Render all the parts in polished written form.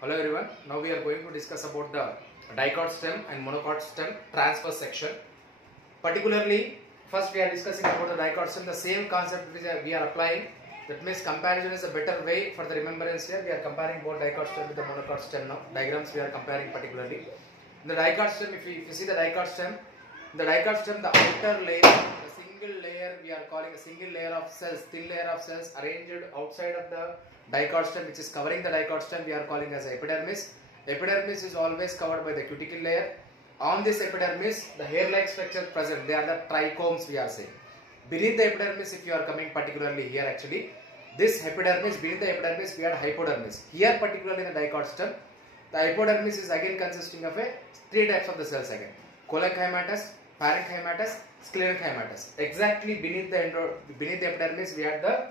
Hello everyone. Now we are going to discuss about the dicot stem and monocot stem transverse section. Particularly, first we are discussing about the dicot stem. The same concept which we are applying. That means comparison is a better way for the remembrance here. We are comparing both dicot stem with the monocot stem now. Diagrams we are comparing particularly. In the dicot stem, if you see the dicot stem, the outer layer, the single layer we are calling a single layer of cells, thin layer of cells arranged outside of the dicot stem, which is covering the dicot stem, we are calling as epidermis. Epidermis is always covered by the cuticle layer. On this epidermis, the hair-like structure present, they are the trichomes we are saying. Beneath the epidermis, if you are coming particularly here actually, this epidermis, beneath the epidermis we have hypodermis. Here particularly in the dicot stem, the hypodermis is again consisting of three types of the cells again. Cholenchymatous, parenchymatous, sclerenchymatous. Exactly beneath the epidermis we have the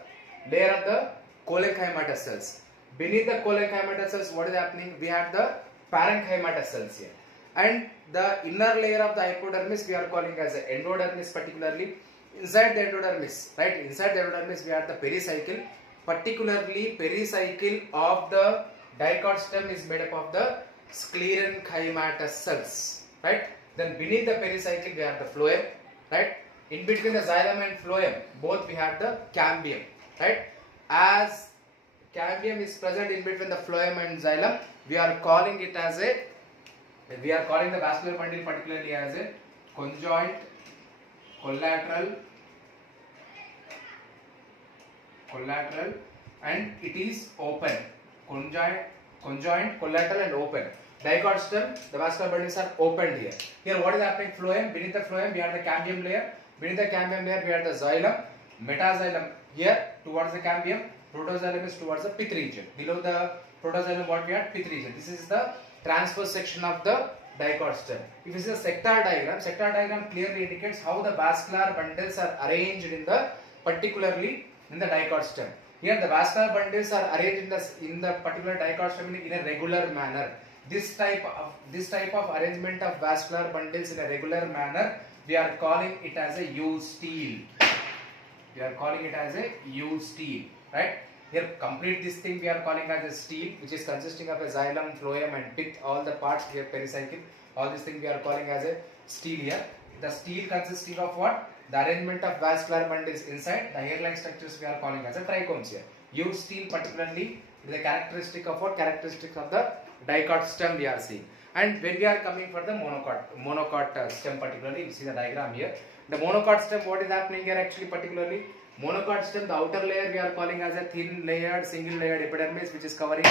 layer of the cholenchymatous cells. Beneath the cholenchymatous cells, what is happening? We have the parenchymatous cells here. And the inner layer of the hypodermis we are calling as endodermis particularly. Inside the endodermis, right? Inside the endodermis we have the pericycle. Particularly pericycle of the dicot stem is made up of the sclerenchymatous cells, right? Then beneath the pericycle we have the phloem, right? In between the xylem and phloem, both we have the cambium, right? As cambium is present in between the phloem and xylem, we are calling it as we are calling the vascular bundle particularly as a conjoint, collateral, and it is open. Conjoint, collateral and open. Dicot stem, the vascular bundles are opened here. Here what is happening? Phloem, beneath the phloem we have the cambium layer. Beneath the cambium layer we have the xylem, metaxylem here towards the cambium, protoxylem is towards the pith region. Below the protoxylem what we have? Pith region. This is the transverse section of the dicot stem. If you see the sector diagram clearly indicates how the vascular bundles are arranged in the particularly in the dicot stem. Here the vascular bundles are arranged in the particular dicot stem in a regular manner. This type of arrangement of vascular bundles in a regular manner, we are calling it as a U-stele. We are calling it as a U-stele, right? Here complete this thing we are calling as a stele, which is consisting of a xylem, phloem and pith, all the parts here pericycle, all these things we are calling as a stele here. The stele consisting of what? The arrangement of vascular bundles inside, the hair-like structures we are calling as a trichomes here. U-stele particularly is a characteristic of what? Characteristics of the dicot stem we are seeing. And when we are coming for the monocot stem particularly, you see the diagram here. The monocot stem, what is happening here actually particularly? Monocot stem, the outer layer we are calling as a thin layered, single layered epidermis which is covering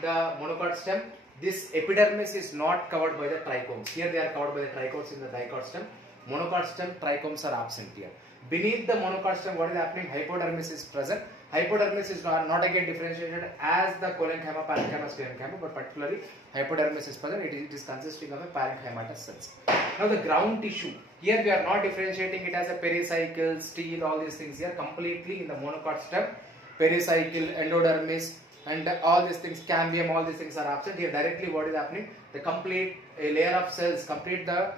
the monocot stem. This epidermis is not covered by the trichomes. Here they are covered by the trichomes in the dicot stem. Monocot stem, trichomes are absent here. Beneath the monocot stem, what is happening? Hypodermis is present. Hypodermis is not again differentiated as the cholenchyma, parenchyma, sclerenchyma, but particularly hypodermis is present. It is consisting of a parenchymatous cells. Now the ground tissue. Here we are not differentiating it as a pericycle, stele, all these things here. Completely in the monocot stem, pericycle, endodermis, and all these things, cambium, all these things are absent. Here directly what is happening? The complete layer of cells, complete the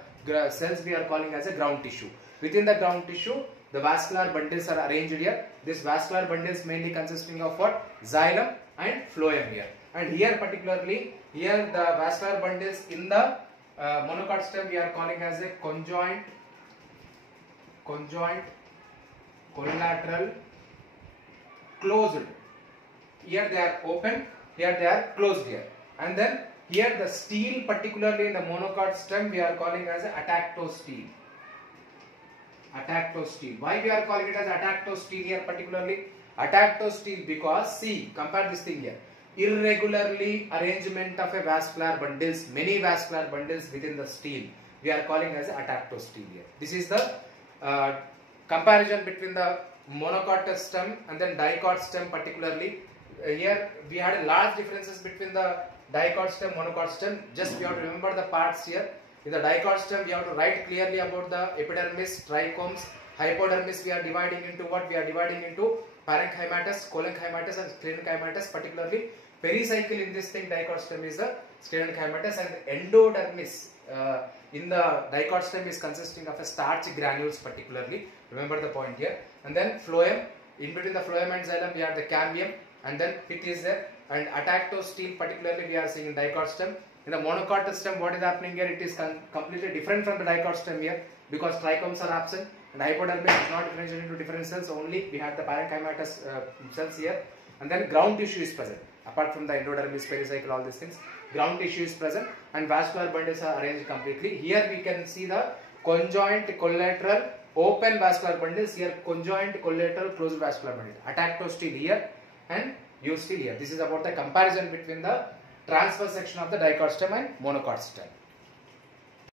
cells we are calling as a ground tissue. Within the ground tissue, the vascular bundles are arranged here. This vascular bundles mainly consisting of what? Xylem and phloem here. And here particularly, here the vascular bundles in the monocot stem we are calling as a conjoint, collateral, closed. Here they are open, here they are closed here. And then here the stele particularly in the monocot stem we are calling as a atactostele. Atactostele. Why we are calling it as atactostele here particularly? Atactostele because see, compare this thing here. Irregularly arrangement of a vascular bundles, many vascular bundles within the stele. We are calling as atactostele here. This is the comparison between the monocot stem and then dicot stem particularly. Here we had a large differences between the dicot stem, monocot stem. Just we have to remember the parts here. In the dicot stem, we have to write clearly about the epidermis, trichomes, hypodermis. We are dividing into what? We are dividing into parenchymatous, cholenchymatous and sclerenchymatous. Particularly, pericycle in this thing, dicot stem is the sclerenchymatous, and endodermis in the dicot stem is consisting of a starch granules particularly. Remember the point here. And then phloem, in between the phloem and xylem, we have the cambium, and then pith is there. and attached steel particularly we are seeing in dicot stem. In the monocot stem, what is happening here? It is completely different from the dicot stem here because trichomes are absent and hypodermis is not differentiated into different cells. Only we have the parenchymatous cells here, and then ground tissue is present. Apart from the endodermis, pericycle, all these things, ground tissue is present and vascular bundles are arranged completely. Here we can see the conjoint collateral open vascular bundles. Here conjoint collateral closed vascular bundles. Attached steel here and used steel here. This is about the comparison between the transverse section of the dicot stem and monocot stem.